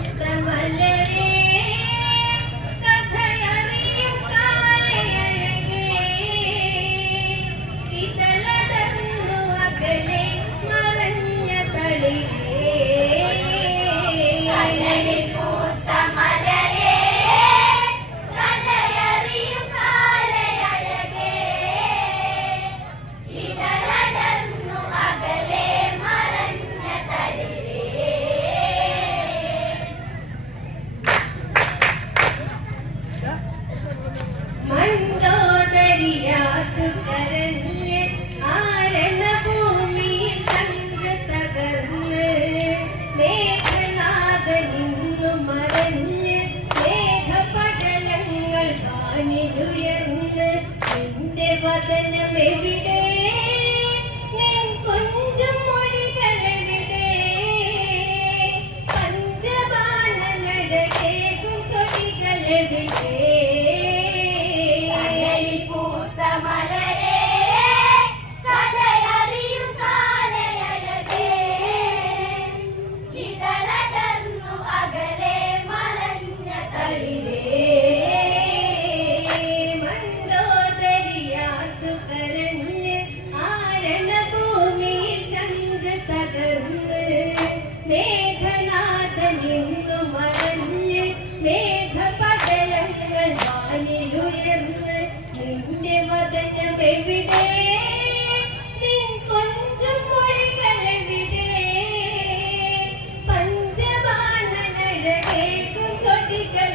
പൂത്ത നിന്റെ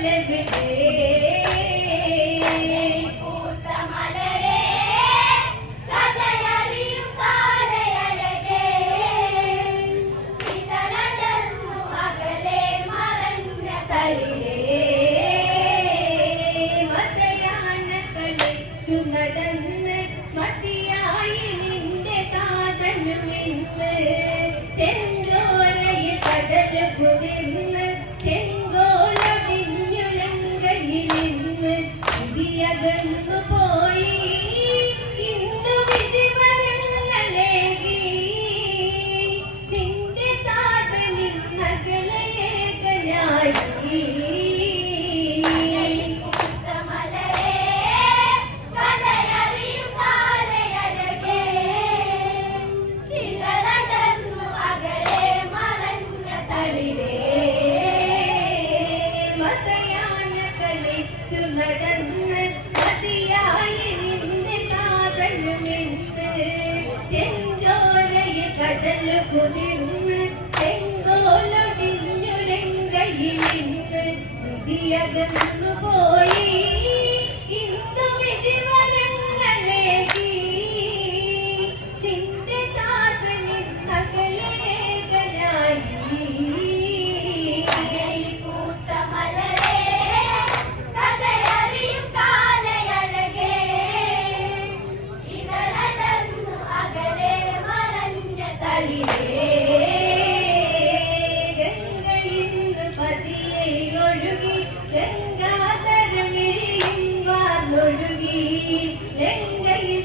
விட்டு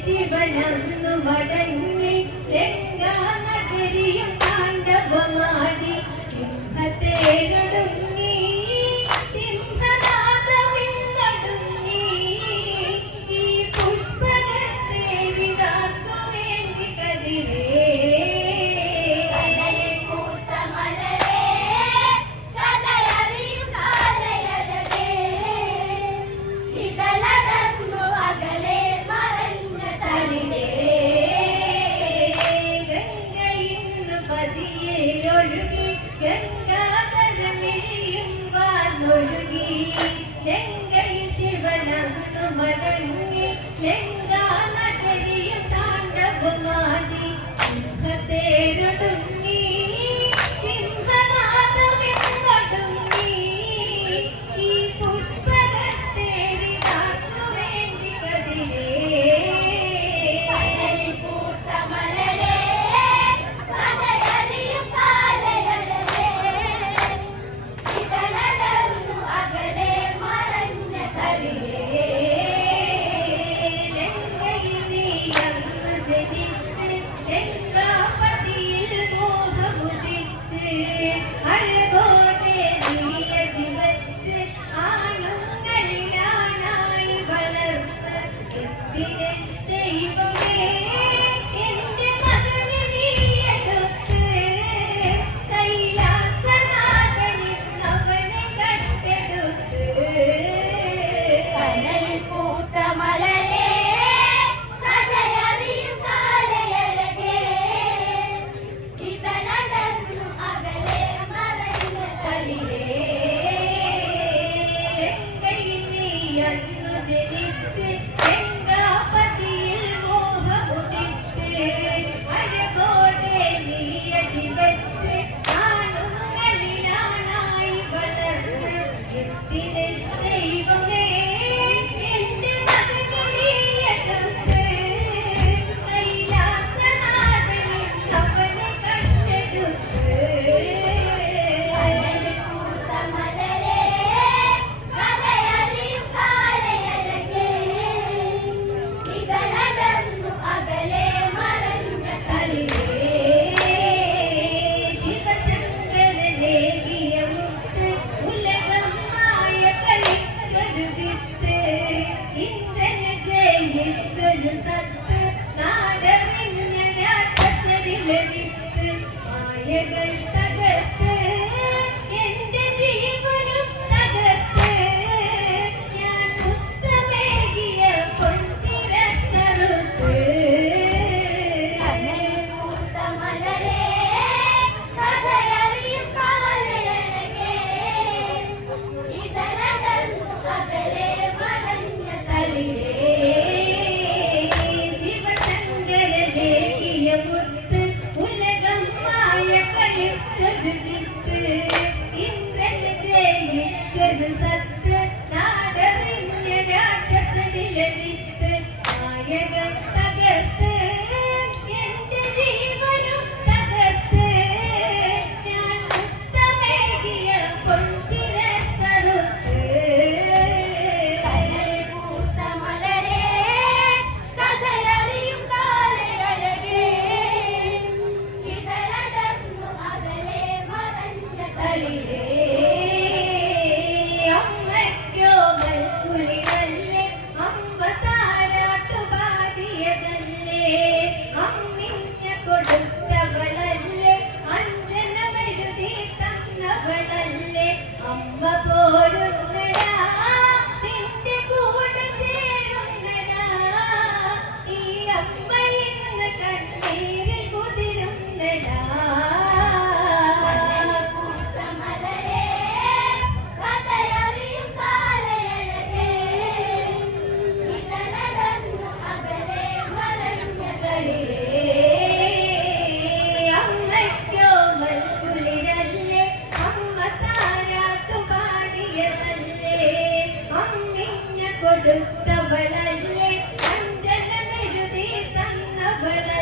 ശിവനന്നു മടങ്ങി. மலரே இயற்பித்து இயற்கை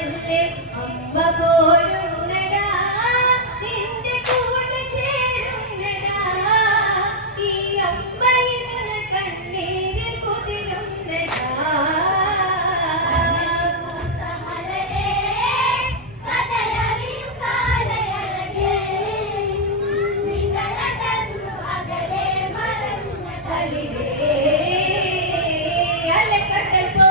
കടലിലെ അമ്മ പോലുണ്ടടാ നിന്റെ കൂടെ ചേരുന്നടാ ഈ അമ്മ ഇന്ന് കണ്ണീരിൽ കുതിരുന്നടാ അലക്കട്ടൽ പോ.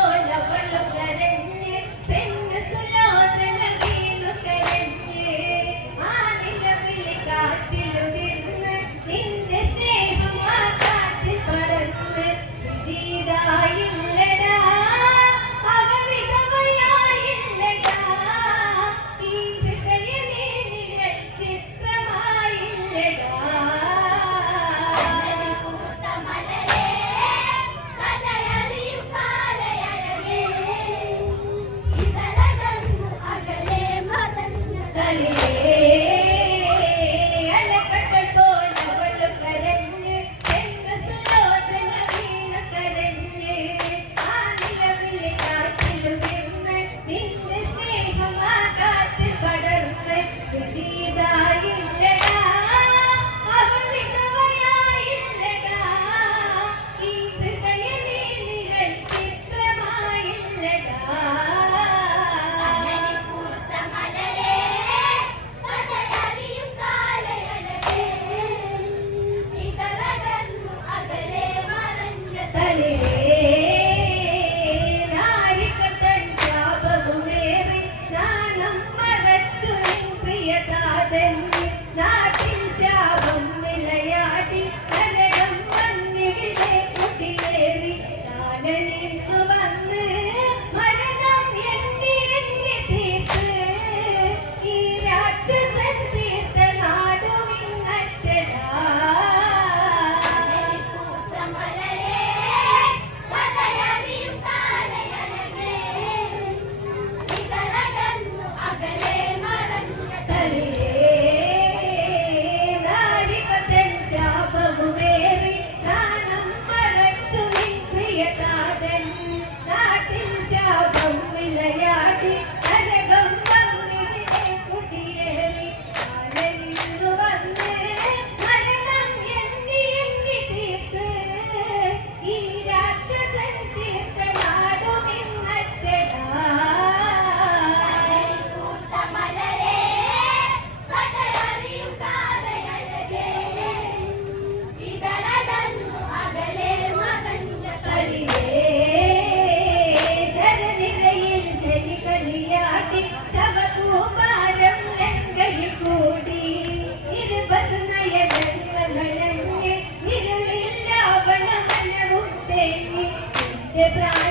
ದೇವಿ ನಾಟ Porque